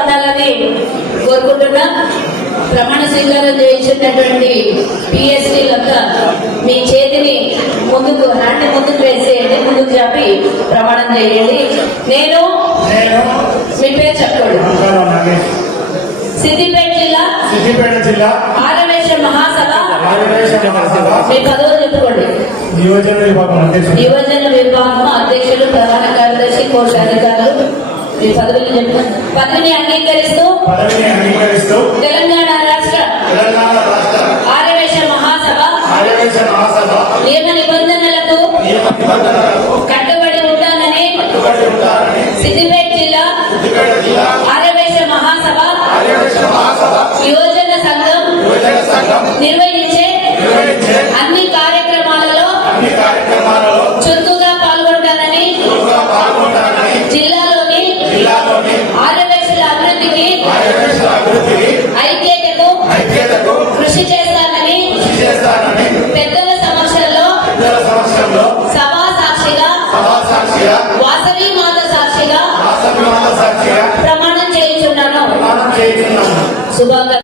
ఉండాలని కోరుకుంటున్నా. ప్రమాణ స్వీకారం చేయించినటువంటి పిఎస్టీలంతా మీ చేతిని ముందుకు వేసేయండి, ముందుకు చెప్పి ప్రమాణం చేయండి. నేను మీ పేరు చెప్పండి. సిద్దిపేట జిల్లా ఆరవేశ మహాసభ మీ పదవులు చెప్పుకోండి. యువజన విభాగం అధ్యక్షులు, ప్రధాన కార్యదర్శి, కోర్టు అధికారులు మీ పదవిని చెప్పిన పదవిని అంగీకరిస్తూ తెలంగాణ రాష్ట్ర ఆరవేశ మహాసభ నియమ నిబంధనలకు కట్టుబడి ఉంటానని సిద్దిపేట జిల్లా ఆరవేశ మహాసభ యువజన సంఘం నిర్వహించే అన్ని కార్యక్రమాలలో చురుకుగా పాల్గొంటానని జిల్లాలోని ఆరవేశల అభివృద్ధికి ఐక్యతకు కృషి చేస్తానని పెద్దల సమక్షంలో సభా సాక్షిగా వాసవి మాత సాక్షిగా ప్రమాణం చేయించున్నాను. శుభాకాంక్షలు.